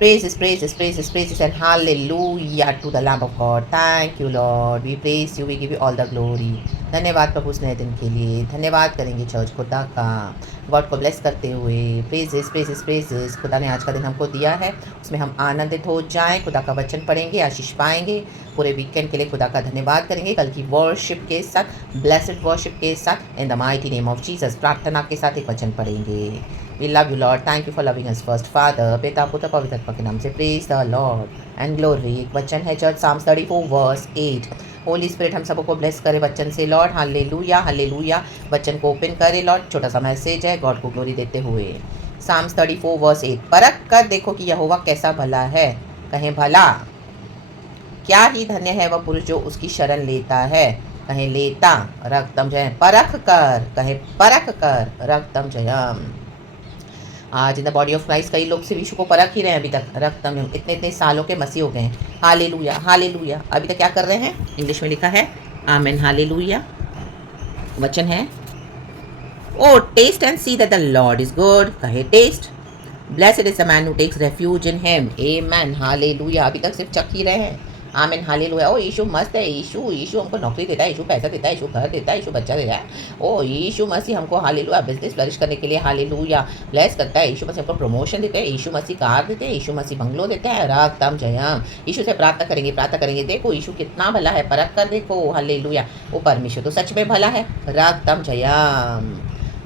Praises, and hallelujah to the Lamb of God. Thank you, Lord. We praise you. We give you all the glory. धन्यवाद प्रभु उस नए दिन के लिए. धन्यवाद करेंगे चर्च खुदा का. गॉड को ब्लेस करते हुए प्रेजेस खुदा ने आज का दिन हमको दिया है, उसमें हम आनंदित हो जाएं. खुदा का वचन पढ़ेंगे, आशीष पाएंगे. पूरे वीकेंड के लिए खुदा का धन्यवाद करेंगे. कल की वर्शिप के साथ, ब्लेसड वर्शिप के साथ, in the mighty name of Jesus, प्रार्थना के साथ एक वचन पढ़ेंगे. We love you Lord. Thank you for loving us first. Father, पिता, पुत्र, पवित्र आत्मा के नाम से praise the Lord and glory. एक वचन है church psalms 34 verse 8. Holy spirit हम सबको ब्लेस करे वचन से लॉर्ड. Hallelujah hallelujah. वचन को ओपन करे लॉर्ड. छोटा सा मैसेज है गॉड को ग्लोरी देते हुए. Psalms 34 verse 8. परख कर देखो कि यहोवा कैसा भला है. कहें भला. क्या ही धन्य है वह पुरुष जो उसकी शरण लेता है. कहें लेता. रक्तम जयम. परख कर. कहें परख कर. रक्तम जयम. आज in the body of Christ कई लोग सिर्फ यीशु को परख ही रहे हैं अभी तक. रक्तम इतने इतने सालों के मसीह हो गए हैं. Hallelujah hallelujah. अभी तक क्या कर रहे हैं. इंग्लिश में लिखा है आमेन हालेलुया. वचन है O taste and see that the Lord is good. कहे taste. Blessed is the man who takes refuge in him. Amen hallelujah. अभी तक सिर्फ चख ही रहे हैं. Amen hallelujah. ओ यीशु मस्त है. यीशु हमको नौकरी देता है. यीशु पैसा देता है. यीशु घर देता है. यीशु बच्चा देता है. ओ यीशु मसीह हमको हालेलुया बिजनेस फ्लरिश करने के लिए हालेलुया ब्लेस करता है. यीशु मसीह हमको प्रमोशन देते हैं. यीशु मसीह कार देते हैं. यीशु मसीह बंगलो देते हैं. रागतम जयम. यीशु से प्रार्थना करेंगे. देखो यीशु कितना भला है. परख कर देखो. हालेलुया. वो परमेश्वर तो सच में भला है. रागतम जयम.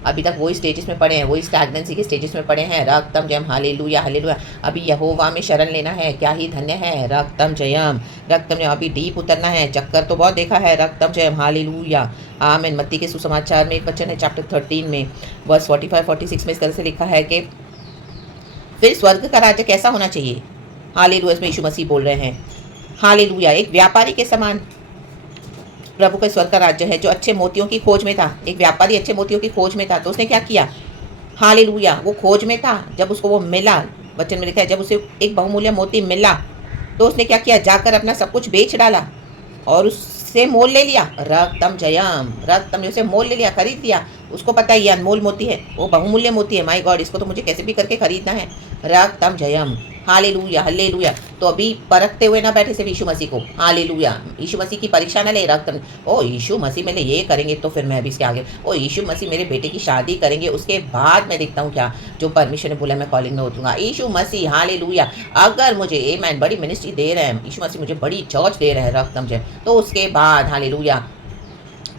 अभी तक वही स्टेजेस में पड़े हैं, वही स्टैग्नेंसी के स्टेजेस में पड़े हैं. रक्तम जयम हालेलुया हालेलुया. अभी यहोवा में शरण लेना है. क्या ही धन्य है. रक्तम जयम. रक्तम जयम. अभी डीप उतरना है. चक्कर तो बहुत देखा है. रक्तम जयम हालेलुया. आमीन. मत्ती के सुसमाचार में एक वचन है चैप्टर 13 में वर्स 45-46 में इस तरह से लिखा है कि फिर स्वर्ग का राज्य कैसा होना चाहिए. हालेलुया. इसमें यीशु मसीह बोल रहे हैं. हालेलुया. एक व्यापारी के समान प्रभु का स्वर्ग का राज्य है जो अच्छे मोतियों की खोज में था. एक व्यापारी अच्छे मोतियों की खोज में था तो उसने क्या किया. हालेलुया. वो खोज में था. जब उसको वो मिला, वचन में लिखा है जब उसे एक बहुमूल्य मोती मिला तो उसने क्या किया. जाकर अपना सब कुछ बेच डाला और उससे मोल ले लिया. रक्तम जयम. रक्तम ने उसे मोल ले लिया, खरीद लिया. उसको पता है ये अनमोल मोती है, वो बहुमूल्य मोती है. माय गॉड, इसको तो मुझे कैसे भी करके खरीदना है. रक्तम जयम. Hallelujah hallelujah. तो अभी परखते हुए ना बैठे सिर्फ यीशु मसीह को. हालेलुया. यीशु मसीह की परीक्षा ना ले. रक्त. ओ यीशु मसीह मेरे ये करेंगे तो फिर मैं अभी इसके आगे. ओ यीशु मसीह मेरे बेटे की शादी करेंगे, उसके बाद मैं देखता हूँ क्या जो परमेश्वर ने बोला मैं कॉलिंग में उतरूंगा. यीशु मसीह हालेलुया. अगर मुझे मैन बड़ी मिनिस्ट्री दे रहे हैं, यीशु मसीह मुझे बड़ी चर्च दे रहे हैं. रक्तम जय. तो उसके बाद हालेलुया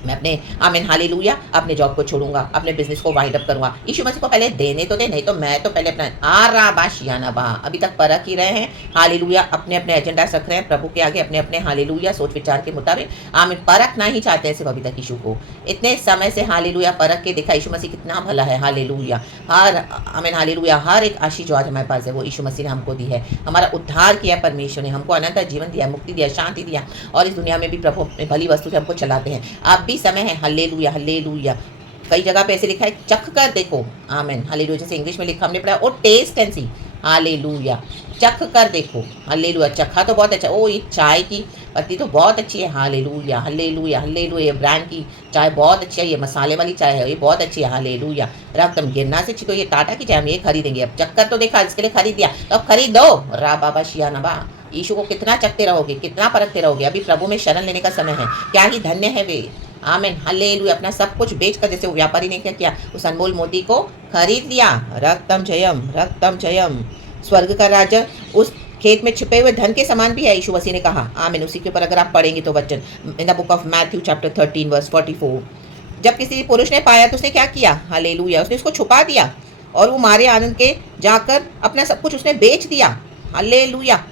मैं अपने आमीन हालेलुया अपने जॉब को छोड़ूंगा, अपने बिजनेस को वाइंड अप करूंगा. यीशु मसीह को पहले देने तो दे, नहीं तो मैं तो पहले अपना आराबाशियाना बा. अभी तक परख ही रहे हैं. हालेलुया. अपने अपने एजेंडा रख रहे हैं प्रभु के आगे, अपने अपने हालेलुया सोच विचार के मुताबिक. आमीन. परखना ही चाहते हैं सिर्फ अभी तक यीशु को. इतने समय से हालेलुया परख के देखा यीशु मसीह कितना भला है. हालेलुया. हर आमीन हालेलुया. हर एक आशीष जो आज हमारे पास है वो यीशु मसीह ने हमको दी है. हमारा उद्धार किया परमेश्वर ने, हमको अनंत जीवन दिया, मुक्ति दिया, शांति दिया. और इस दुनिया में भी प्रभु अपनी भली वस्तु से हमको चलाते हैं. अब भी समय है. Hallelujah hallelujah. कई जगह पे ऐसे लिखा है चख कर देखो. आमीन हालेलुया. जैसे इंग्लिश में लिखा हमने पढ़ा और टेस्ट एंड सी. हालेलुया. चख कर देखो. हालेलुया. चखा तो बहुत अच्छा. ओ ये चाय की पत्ती तो बहुत अच्छी है. Hallelujah hallelujah hallelujah. ये ब्रांड की चाय बहुत अच्छी है. ये मसाले वाली चाय है, ये बहुत अच्छी है. हालेलुया. रकदम गिरना से अच्छी तो ये टाटा की चाय हम ये खरीदेंगे. अब चक्कर तो देखा, इसके लिए खरीद दिया तो अब खरीद दो. रा बाबा शिया नबा. यीशु को कितना चखते रहोगे, कितना परखते रहोगे. अभी प्रभु में शरण लेने का समय है. क्या ही धन्य है वे. आमीन हालेलुया. अपना सब कुछ बेचकर जैसे वो व्यापारी ने क्या किया, उस अनमोल मोती को खरीद लिया. रक्तम जयम. रक्तम जयम. स्वर्ग का राज्य उस खेत में छिपे हुए धन के समान भी है, यीशु मसीह ने कहा. आमीन. उसी के ऊपर अगर आप पढ़ेंगे तो वचन in the book of Matthew chapter 13 verse 44. जब किसी पुरुष ने पाया तो उसने क्या किया. हालेलुया. उसने उसको छुपा दिया और वो मारे आनंद के जाकर अपना सब कुछ उसने बेच दिया. हालेलुया.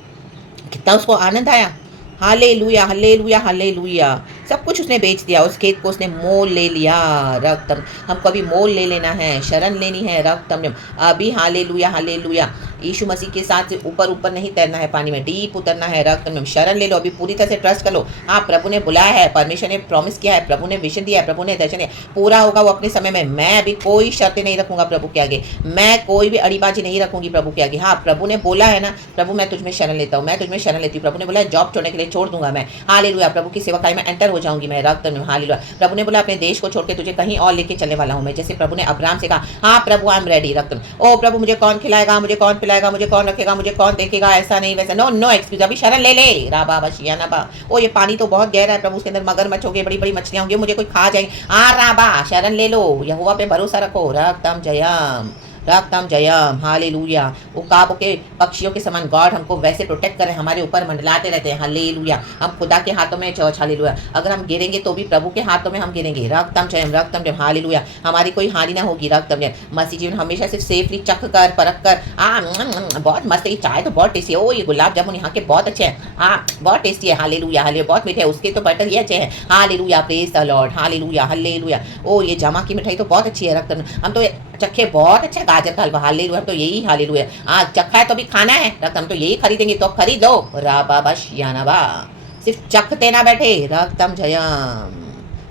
कितना उसको आनंद आया. Hallelujah hallelujah hallelujah. सब कुछ उसने बेच दिया. उस खेत को उसने मोल ले लिया. रक्तम. हमको अभी मोल ले लेना है, शरण लेनी है. रक्तम अभी. Hallelujah hallelujah. यीशु मसीह के साथ से ऊपर ऊपर नहीं तैरना है, पानी में डीप उतरना है. रक्तम. शरण ले लो अभी, पूरी तरह से ट्रस्ट कर लो. हाँ प्रभु ने बुलाया है, परमेश्वर ने प्रॉमिस किया है, प्रभु ने विजन दिया है, प्रभु ने दर्शन दिया. पूरा होगा वो अपने समय में. मैं अभी कोई शर्तें नहीं रखूंगा प्रभु के आगे. मैं कोई भी अड़ीबाजी नहीं रखूंगी प्रभु के आगे. हाँ प्रभु ने बोला है ना, प्रभु मैं तुझमें शरण लेता हूँ, मैं तुझमें शरण लेती हूँ. प्रभु ने बोला जॉब छोड़ने के लिए छोड़ दूंगा मैं. हालेलुया. प्रभु की सेवकाई में एंटर हो जाऊंगी मैं, रक्त में हालेलुया। प्रभु ने बोला अपने देश को छोड़ के तुझे कहीं और लेके चलने वाला हूँ मैं। जैसे प्रभु ने अब्राहम से कहा, हाँ प्रभु आई एम रेडी, रक्त में। ओ प्रभु मुझे कौन खिलाएगा, मुझे कौन पिलाएगा, मुझे कौन रखेगा, मुझे कौन देखेगा, ऐसा नहीं वैसा, नो नो एक्सक्यूज, अभी शरण ले ले। राबा बशिया नबा, ओ ये पानी तो बहुत गहरा है प्रभु, उसके अंदर मगरमच्छ होंगे, बड़ी बड़ी मछलियां होंगी, मुझे कोई खा जाएंगे। आ राबा, शरण ले लो, यहोवा पे भरोसा रखो, रक्तम जयम, रक्तम जयम, हालेलुया। उकाबों के पक्षियों के समान गॉड हमको वैसे प्रोटेक्ट करें, हमारे ऊपर मंडलाते रहते हैं, हालेलुया। हम खुदा के हाथों में चर्च, हालेलुया। अगर हम गिरेंगे तो भी प्रभु के हाथों में हम गिरेंगे, रक्तम जयम, हालेलुया। हमारी कोई हानि ना होगी, रक्तम जयम। मसीह जीवन हमेशा से सेफली चख कर परख कर, बहुत मस्त, ये चाय तो बहुत टेस्टी है, ओ ये गुलाब जामुन यहाँ के बहुत अच्छे हैं, बहुत टेस्टी है, हालेलुया, हालेलुया। बहुत मीठे है, उसके तो बटर ये अच्छे हैं, hallelujah, praise the Lord, hallelujah, hallelujah. ओ ये जामा की मिठाई तो बहुत अच्छी है, रक्तम, हम तो चखे बहुत अच्छा, गाजर का हलवा, हालेलुया, हम तो यही, हालेलुया। चखा है तो भी खाना है, रक्त हम तो यही खरीदेंगे, तो खरीद लो, राबा बशियानबा, सिर्फ चखते ना बैठे, रक्तम जयम,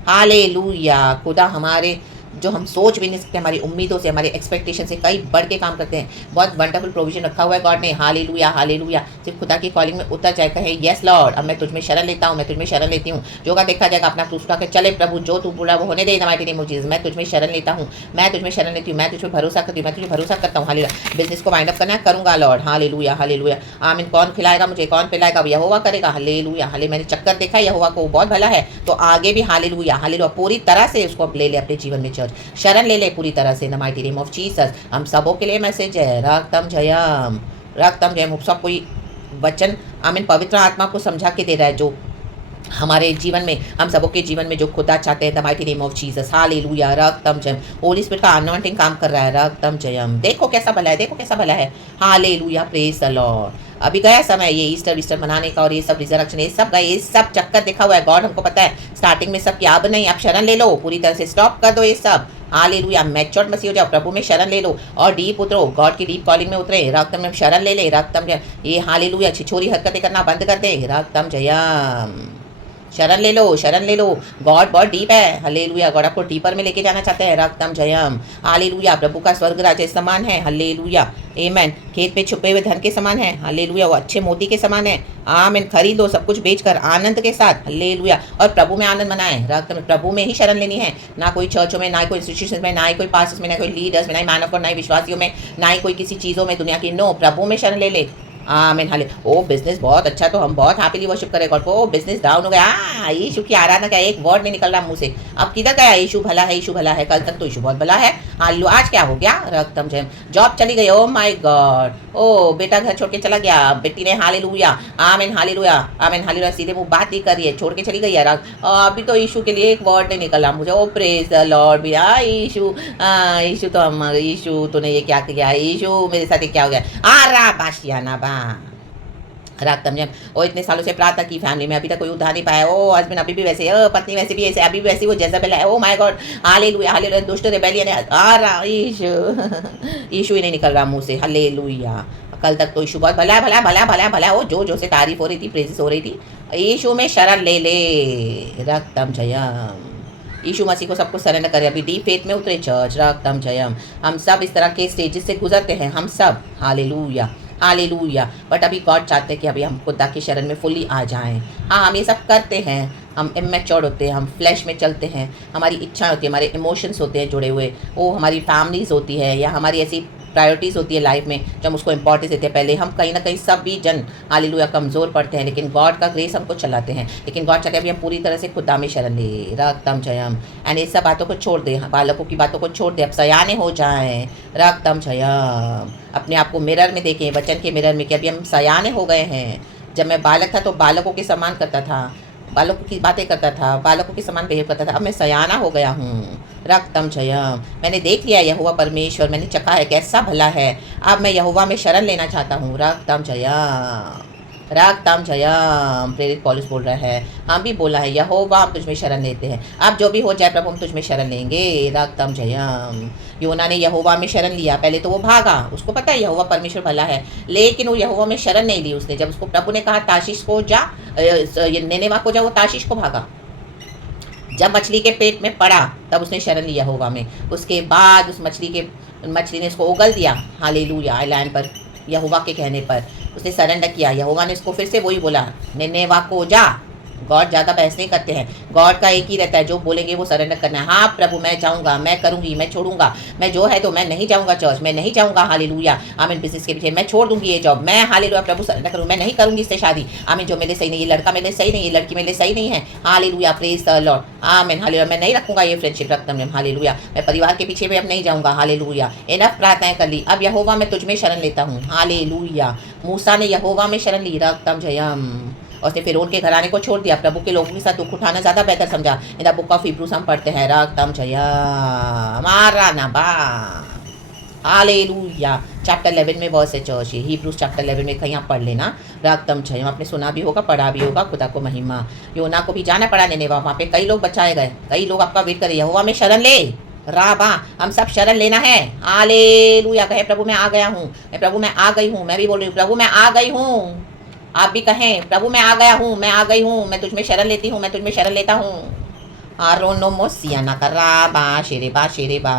हालेलुया। खुदा हमारे जो हम सोच भी नहीं सकते, हमारी उम्मीदों से, हमारे एक्सपेक्टेशन से कई बढ़ के काम करते हैं। बहुत वंडरफुल प्रोविजन रखा हुआ है गॉड ने, हालेलुया, हालेलुया। सिर्फ खुदा की कॉलिंग में उतर जाए, कहे यस लॉर्ड, अब मैं तुझ में शरण लेता हूँ, मैं तुझ में शरण लेती हूँ, जो का देखा जाएगा, अपना क्रूस उठा के चले, प्रभु जो तू बोला वो होने दे, माइटी नेम ऑफ जीसस, मैं तुझ में शरण लेता हूँ, मैं तुझ में शरण लेती हूँ, मैं तुझ में भरोसा करती हूँ, मैं तुझे भरोसा करता हूँ, हालेलुया। बिजनेस को वाइंड अप करना करूँगा लॉर्ड, हालेलुया, हालेलुया। आमीन। कौन खिलाएगा मुझे, कौन पिलाएगा, यहोवा करेगा, हालेलुया, हाले। मैंने चक्कर देखा यहोवा को, बहुत भला है, तो आगे भी हालेलुया, हालेलुया। पूरी तरह से उसको ले ले अपने जीवन में, चर्च शरण ले ले पूरी तरह से, the mighty name of Jesus. हम सबों के लिए मैसेज है, रक्तम जयम, रक्तम जयम। सब कोई वचन आमीन पवित्र आत्मा को समझा के दे रहा है, जो हमारे जीवन में, हम सबों के जीवन में जो खुदा चाहते हैं, the mighty name of Jesus, hallelujah, रक्तम जयम। होली स्पिरिट का अनॉइंटिंग काम कर रहा है, रक्तम जयम। देखो कैसा भला है, देखो कैसा भला है, हालेलुया, प्रेज द लॉर्ड। अभी गया समय ये ईस्टर मनाने का, और ये सब रिजरेक्शन, ये सब गए, ये सब चक्कर देखा हुआ है गॉड, हमको पता है स्टार्टिंग में सब क्या, अब नहीं, आप शरण ले लो, पूरी तरह से स्टॉप कर दो ये सब, हालेलुया। मैच्योर्ड मसीह हो जाओ, प्रभु में शरण ले लो, और डीप उतरो, गॉड की डीप कॉलिंग में उतरे, रक्तम में शरण ले ले, रक्तम जयम। ये हालेलुया, छिछोरी हरकतें करना बंद कर दे, रक्तम जयम, शरण ले लो, शरण ले लो। गॉड बहुत डीप है, हालेलुया। गॉड आपको डीपर में लेके जाना चाहते हैं, रक्तम जयम, हालेलुया। प्रभु का स्वर्ग राज्य समान है, हालेलुया, आमेन। खेत में छुपे हुए धन के समान है, हालेलुया, वो अच्छे मोती के समान है, आमीन। खरीदो सब कुछ बेचकर आनंद के साथ, हालेलुया, और प्रभु में आनंद मनाएं, रक्त में, प्रभु में ही शरण लेनी है, ना कोई चर्चों में, ना कोई इंस्टीट्यूशन में, ना ही कोई पास्टर्स में, ना कोई लीडर्स में, ना ही मैन ऑफ गॉड, ना ही विश्वासियों में, ना ही कोई किसी चीज़ों में दुनिया की, नो, प्रभु में शरण ले ले, आमीन, हाले। ओ बिजनेस बहुत अच्छा, तो हम बहुत हैप्पीली वर्शिप करें गॉड को। बिजनेस डाउन हो गया, यीशु की आराधना क्या, एक वर्ड नहीं निकल रहा मुंह से, अब किधर गया, यीशु भला है, यीशु भला है, कल तक तो यीशु बहुत भला है, हालेलुया। आज क्या हो गया, रक्तम जयम। जॉब चली गई, ओ माय गॉड, ओ बेटा घर छोड़ के चला गया, बेटी ने, हालेलुया, आमीन, हालेलुया, आमीन, हालेलुया। सीधे मुंह बात नहीं कर रही है, छोड़ के चली गई है, अभी तो यीशु के लिए एक वर्ड नहीं निकला मुझे, ओ प्रेज द लॉर्ड भी, यीशु, यीशु तो हम, यीशु तूने ये क्या किया, यीशु मेरे साथ क्या हो गया, आ रहा बाशियाना बा, रक्तम जयम। ओ इतने सालों से प्रार्थना की फैमिली में, अभी तक कोई उद्धार नहीं पाया, ओ हस्बैंड अभी भी वैसे, पत्नी वैसे भी ऐसे, अभी भी वैसी वो जेज़ेबेल है, oh my God, hallelujah, hallelujah. दुष्ट रिबेलियन है, आ रहा यीशु, यीशु ही नहीं निकल रहा मुंह से, हालेलुया। कल तक तो यीशु बहुत भला है, भला भला भला भला, वो जो जो से तारीफ हो रही थी, प्रेजिस हो रही थी, यीशु में शरण ले ले, रक्तम जयम। यीशु मसीह को सब कुछ सरेंडर करें, अभी डीप फेथ में उतरे चर्च, रक्तम जयम। हम सब इस तरह के स्टेजेस से गुजरते हैं, हम सब, हालेलुया, हालेलुया। बट अभी गॉड चाहते हैं कि अभी हम खुदा की शरण में फुली आ जाएं। हाँ, हम ये सब करते हैं, हम इमेच्योर होते हैं, हम फ्लैश में चलते हैं, हमारी इच्छाएं होती है, हमारे इमोशंस होते हैं जुड़े हुए, वो हमारी फैमिलीज़ होती है, या हमारी ऐसी प्रायोरिटीज़ होती है लाइफ में जो हम उसको इंपॉर्टेंस देते हैं। पहले हम कहीं ना कहीं सब भी जन, हालेलुया, कमज़ोर पड़ते हैं, लेकिन गॉड का ग्रेस हमको चलाते हैं, लेकिन गॉड चाहते हैं अभी हम पूरी तरह से खुदा में शरण ले, रक्तम जयम। एंड ये सब बातों को छोड़ दें, बालकों की बातों को छोड़ दें, अब सयाने हो जाएं, रक्तम जयम। अपने आप को मिरर में देखें, वचन के मिरर में, कि अभी हम सयाने हो गए हैं। जब मैं बालक था तो बालकों के समान करता था, बालकों की बातें करता था, बालकों के समान बिहेव करता था, अब मैं सयाना हो गया हूँ, रक्तम जयम। मैंने देख लिया यहोवा परमेश्वर, मैंने चखा है कैसा भला है, अब मैं यहोवा में शरण लेना चाहता हूँ, रक्तम जयम, रक्तम जयम। प्रेरित पौलुस बोल रहा है, हम भी बोला है, यहोवा हम तुझ में शरण लेते हैं, अब जो भी हो जाए प्रभु हम तुझ में शरण लेंगे, रक्तम जयम। योना ने यहोवा में शरण लिया, पहले तो वो भागा, उसको पता है यहोवा परमेश्वर भला है, लेकिन वो यहोवा में शरण नहीं ली उसने। जब उसको प्रभु ने कहा ताशीश को जा, निनेवा को जा, वो ताशीश को भागा। जब मछली के पेट में पड़ा तब उसने शरण ली यहोवा में। उसके बाद उस मछली ने उसको उगल दिया, हालेलुया, आइलैंड पर यहोवा के कहने पर उसने सरेंडर किया। यहोवा ने उसको फिर से वही बोला, निनेवा को जा, गॉड ज़्यादा बहस नहीं करते हैं। गॉड का एक ही रहता है, जो बोलेंगे वो सरेंडर करना है। हाँ प्रभु मैं जाऊँगा, मैं करूँगी, मैं छोड़ूंगा, मैं जो है तो मैं नहीं जाऊँगा चर्च, मैं नहीं जाऊँगा, हालेलुया आमीन बिजनेस के पीछे, मैं छोड़ दूँगी ये जॉब, मैं हालेलुया प्रभु सरेंडर करूँ, मैं नहीं करूँगी इससे शादी, आमीन जो मेरे सही नहीं, ये लड़का मेरे सही नहीं, ये लड़की मेरे सही नहीं है, हालेलुया प्रेज द लॉर्ड आमीन हालेलुया, मैं नहीं रखूँगा ये फ्रेंडशिप रखता हूँ हालेलुया, मैं परिवार के पीछे भी अब नहीं जाऊँगा, हालेलुया इनफ प्रार्थनाएं कर ली, अब यहोवा मैं तुझ में शरण लेता हूँ, हालेलुया। मूसा ने यहोवा में शरण ली, रक्तम जयम, और उसने फिरौन के घराने को छोड़ दिया, प्रभु के लोगों के साथ दुख उठाना ज़्यादा बेहतर समझा। इन द बुक ऑफ हिब्रूज हम पढ़ते हैं, रक्तम जयम मारा नबा, हालेलुया। चैप्टर 11 में वर्स है चर्च, ये हिब्रूज चैप्टर 11 में कहीं आप पढ़ लेना, रक्तम जयम, आपने सुना भी होगा, पढ़ा भी होगा, खुदा को महिमा। योना को भी जाना पड़ा निनेवा, वहाँ पे कई लोग बचाए गए, कई लोग आपका वेट करे, यहोवा में शरण ले, राबा हम सब शरण लेना है, हालेलुया। कहे प्रभु मैं आ गया हूँ, मैं प्रभु मैं आ गई हूँ, मैं भी बोल रही हूँ प्रभु मैं आ गई हूँ, आप भी कहें प्रभु मैं आ गया हूँ, मैं आ गई हूँ, मैं तुझ में शरण लेती हूँ, मैं तुझ में शरण लेता हूँ। आरोनो मोसियाना का राबा शेरे बा,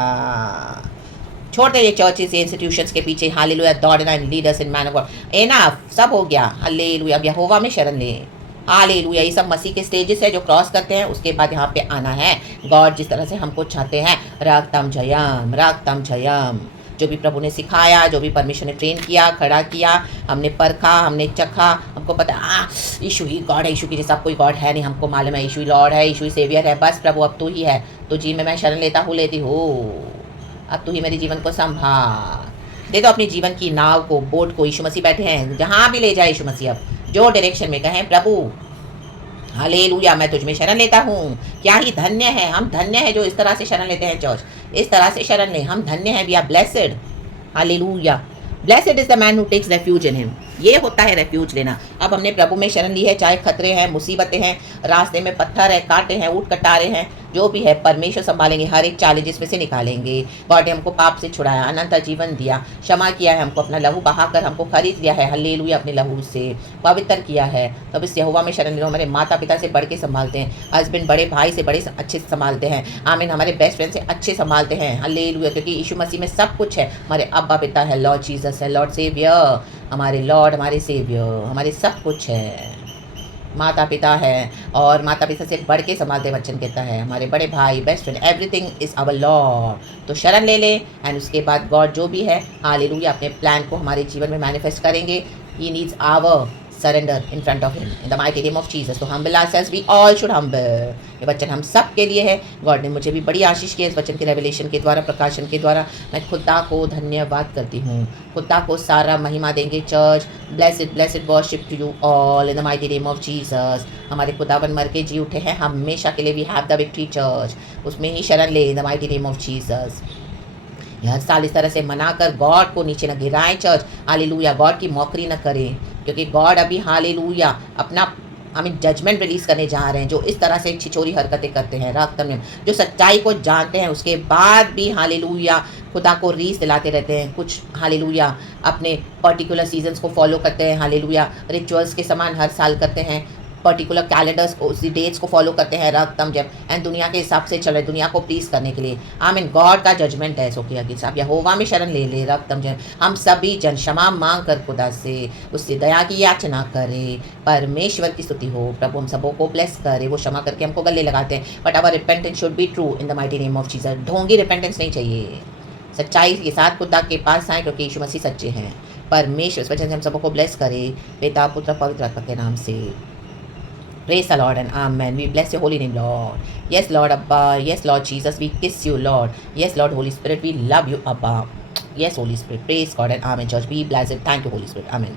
छोड़ दे ये चर्चेस इंस्टीट्यूशंस के पीछे, हालेलुया दौड़ना and leaders in man of God, enough सब हो गया, हालेलुया अब यहोवा में शरण ले, हालेलुया। ये सब मसीह के स्टेजेस है जो क्रॉस करते हैं, उसके बाद यहाँ पे आना है। गॉड जिस तरह से हमको चाहते हैं, रागतम जयम, जो भी प्रभु ने सिखाया, जो भी परमेश्वर ने ट्रेन किया, खड़ा किया, हमने परखा, हमने चखा, हमको पता यीशु ही गॉड है, यीशु की जैसा कोई गॉड है नहीं, हमको मालूम है यीशु ही लॉर्ड है, यीशु ही सेवियर है, बस प्रभु अब तू ही है, तो जी में मैं शरण लेता हूँ, लेती हूँ, अब तू ही मेरे जीवन को संभाल, दे दो अपने जीवन की नाव को, बोट को, यीशु मसीह बैठे हैं, जहाँ भी ले जाए यीशु मसीह, अब जो डायरेक्शन में कहें प्रभु हालेलुया मैं तुझ में शरण लेता हूँ। क्या ही धन्य है, हम धन्य है जो इस तरह से शरण लेते हैं चर्च, इस तरह से शरण लें, हम धन्य हैं, we are blessed, hallelujah. Blessed is the man who takes refuge in him, ये होता है रेफ्यूज लेना। अब हमने प्रभु में शरण ली है, चाहे खतरे हैं, मुसीबतें हैं, रास्ते में पत्थर है, कांटे हैं, ऊँट कटारे हैं, जो भी है परमेश्वर संभालेंगे, हर एक चैलेंजेस में से निकालेंगे। गॉड ने हमको पाप से छुड़ाया, अनंत जीवन दिया, क्षमा किया है, हमको अपना लहू बहाकर हमको खरीद लिया है, हालेलुया अपने लहू से पवित्र किया है। तब इस यहोवा में शरण लो, हमारे माता पिता से बढ़ के संभालते हैं, हस्बैंड बड़े भाई से बड़े अच्छे से संभालते हैं, आमीन हमारे बेस्ट फ्रेंड से अच्छे संभालते हैं, हालेलुया, क्योंकि यीशु मसीह में सब कुछ है, हमारे अब्बा पिता है, लॉर्ड जीसस है, लॉर्ड सेवियर, हमारे लॉर्ड, हमारे सेवियर, हमारे सब कुछ है, माता पिता है, और माता पिता से बढ़ के संभालते वचन कहता है, हमारे बड़े भाई, best friend, everything is our Lord. तो शरण ले ले, एंड उसके बाद गॉड जो भी है हालेलुया अपने प्लान को हमारे जीवन में मैनिफेस्ट करेंगे। He needs our surrender in front of him in the mighty name of Jesus. तो humble ourselves, we all should humble. ये वचन हम सब के लिए है। गॉड ने मुझे भी बड़ी आशीष की इस वचन के रेवलेशन के द्वारा, प्रकाशन के द्वारा। मैं खुदा को धन्यवाद करती हूँ, खुदा को सारा महिमा देंगे church. Blessed worship to you all in the mighty name of Jesus. हमारे खुदावन मर के जी उठे हैं हमेशा के लिए, we have the victory church, उसमें ही शरण ले in the mighty name of Jesus. हर साल इस तरह से मनाकर गॉड को नीचे न गिराएं चर्च, हालेलुया, गॉड की मौकरी न करें, क्योंकि गॉड अभी हालेलुया अपना हमें जजमेंट रिलीज करने जा रहे हैं, जो इस तरह से छिछोरी हरकतें करते हैं, रागतम जो सच्चाई को जानते हैं उसके बाद भी हालेलुया खुदा को रीस दिलाते रहते हैं। कुछ हालेलुया अपने पर्टिकुलर सीजन्स को फॉलो करते हैं, हालेलुया रिचुअल्स के समान हर साल करते हैं, पर्टिकुलर कैलेंडर्स को, उसी डेट्स को फॉलो करते हैं, रकतम जब एंड दुनिया के हिसाब से चल रहे, दुनिया को प्लीज करने के लिए। आमीन, गॉड का जजमेंट है सो कि साहब यहोवा में शरण ले ले, रकतम जब हम सभी जन क्षमा मांग कर खुदा से उससे दया की याचना करें, परमेश्वर की स्तुति हो, प्रभु हम सबों को ब्लेस करे, वो क्षमा करके हमको गले लगाते हैं, but our repentance should be true in the mighty name of Jesus. ढोंगी रिपेंटेंस नहीं चाहिए, सच्चाई के साथ खुदा के पास आए, क्योंकि यीशु मसीह सच्चे हैं। परमेश्वर इस वजह से हम सबों को ब्लेस करे, पिता पुत्र पवित्र आत्मा के नाम से। Praise the Lord and Amen. We bless your holy name, Lord. Yes, Lord Abba. Yes, Lord Jesus. We kiss you, Lord. Yes, Lord Holy Spirit. We love you, Abba. Yes, Holy Spirit. Praise God and Amen, church. Be blessed. Thank you, Holy Spirit. Amen.